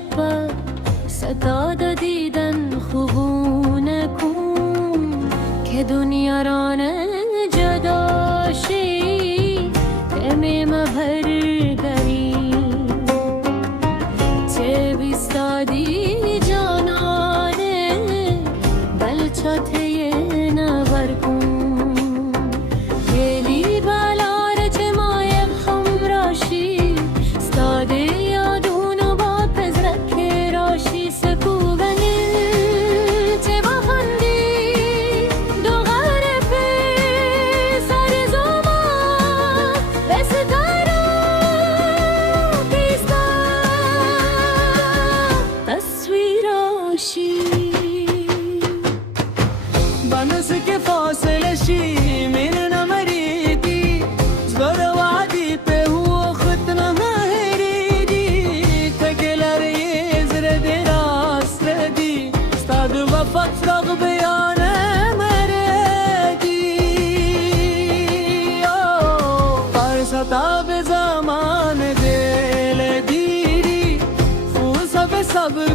شبك ستاد دیدن خوبونکون که دنیا رانه جداشی تمیم برگری چه بیستادی جانانه بلچاته نورکون گلی بلاره چه مایب خمراشی ستاده یادونو با پزرک راشی سکوبنی چه بخندی دو غرفه سر زمان به ستاره پیستا تصویراشی بنس که فاصله شی من نمریدی زبر وعدی به هو خود نمهریدی تکلر یزر دی راست ردی استاد وفت رغ بیان مردی فرستا به زمان دل دیری خوصا به صبر